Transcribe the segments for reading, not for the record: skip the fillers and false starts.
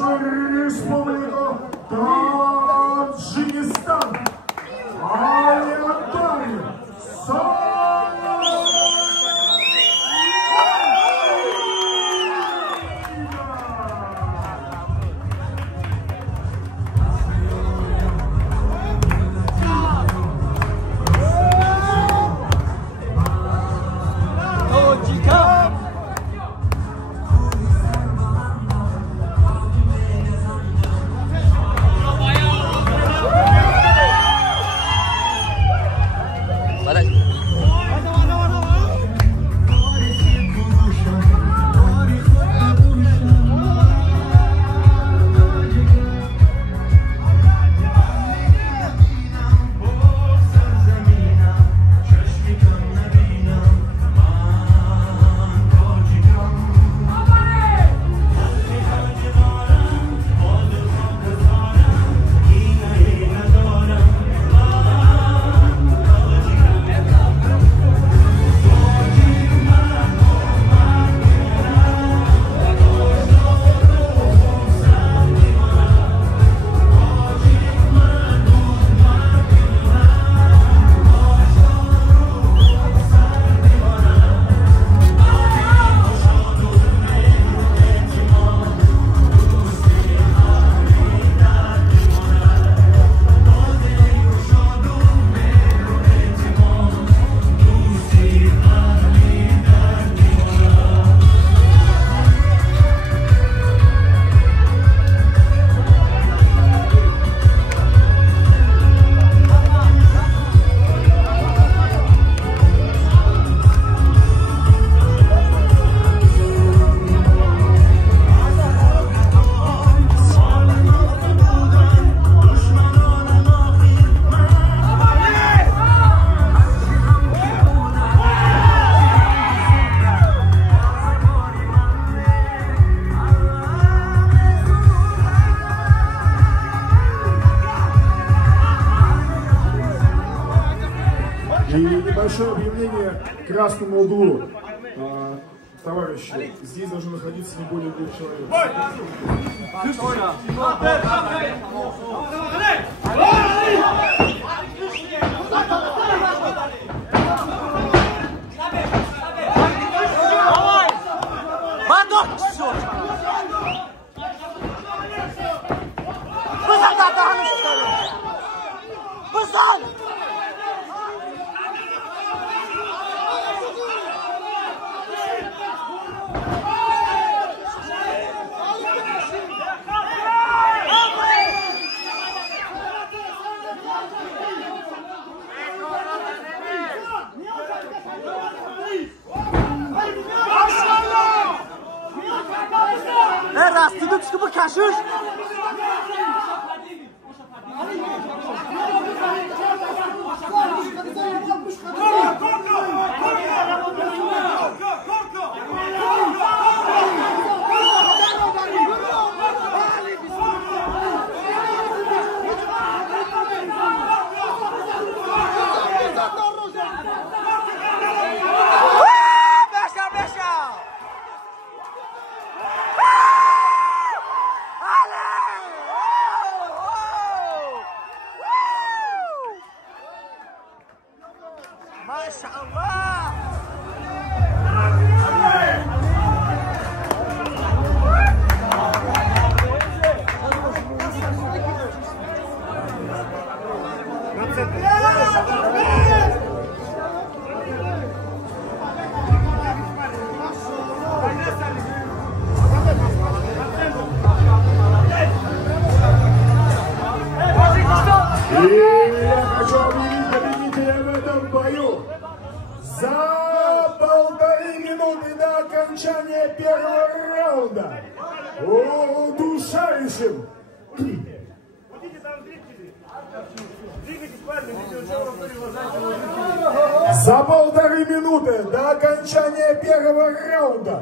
нашу республику Таджикистан. Алиатари И небольшое объявление к красному углу. Товарищи, здесь должно находиться не более 2 человек. Rastiga chiqib kashish. За 1,5 минуты до окончания первого раунда удушающим за 1,5 минуты до окончания первого раунда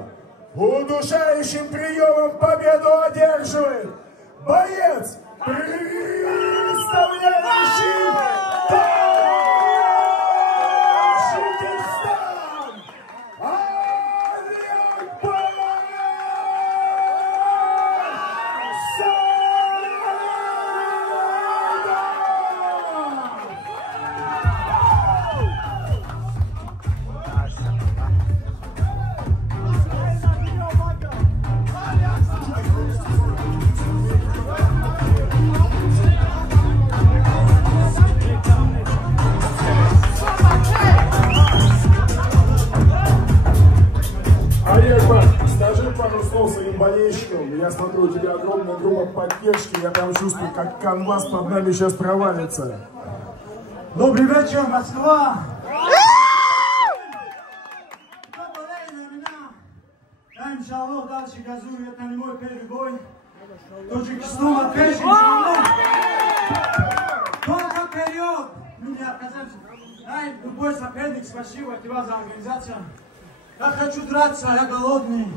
удушающим приемом победу одерживает боец, представляющий Таджикистан, болельщикам. Я смотрю, у тебя огромная группа поддержки. Я прям чувствую, как канвас под нами сейчас провалится. Добрый вечер, Москва! Я, иншаллах, дальше газую. Это не мой первый бой. Таджикистан опять, иншаллах. Только вперед! Мы не отказаемся. Дай, любой соперник, спасибо тебе за организацию. Я хочу драться, я голодный.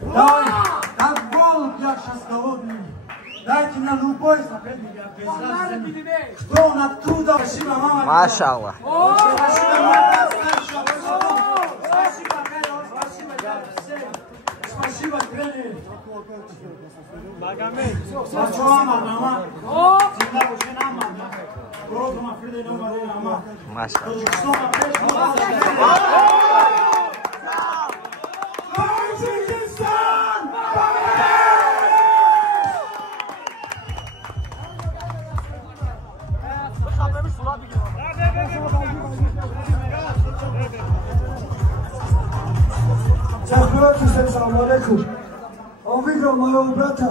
Давай, как голод, я сейчас голодный. Дайте мне любой соперник, я без разницы. Кто он оттуда? Спасибо, мама. Машаллах. Спасибо, мама. Спасибо, Петр. Спасибо, я всем. Спасибо, тренер. Спасибо, мама. Всегда уже нам, мама. Программа Фриды номер 1, мама. Машаллах. Салам алейкум. Он выиграл моего брата.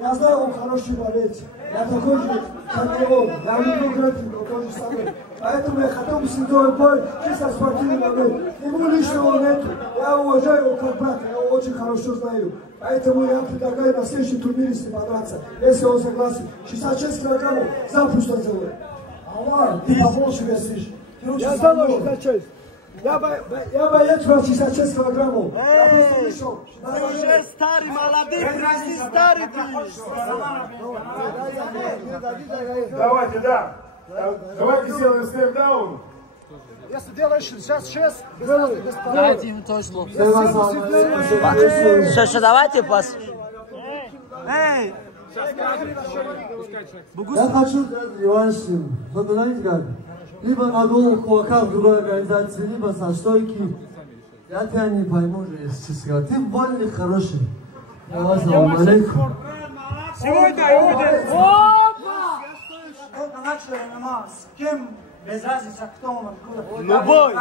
Я знаю, он хороший борец. Я такой же, как и он. Я люблю грэпплинг, он тоже самый. Поэтому я хотел бы седой бой, чисто спортивный момент. Ему лишнего нету. Я уважаю его как брата, я его очень хорошо знаю. Поэтому я предлагаю на следующем турнире с ним подраться, если он согласен. 66 килограммов, запросто делаю. Аллах, ты побольше весишь. Я знаю 66. Я боец 66 килограммов. Я просто пришел. Ты уже старый, молодой, ты старый ты. Давайте, да. Давайте сделаем стейкдаун. Если делаешь сейчас 6, делай. Дайте ему то слово. Что, давайте пас. Эй! Я хочу реванш. Вы знаете как? Либо могу кулака в другой организации, либо со стойки. Я тебя не пойму, если честно. Ты больный, хороший. Салам алейкум. Сегодня только начали ММА. С кем? Без разницы, кто он, откуда. Любой.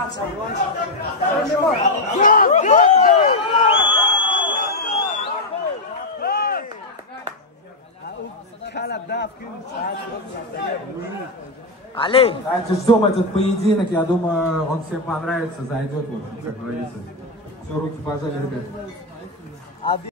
Али! Давайте ждем этот поединок, я думаю, он всем понравится, зайдет, вот, как говорится. Все, руки пожали, ребят.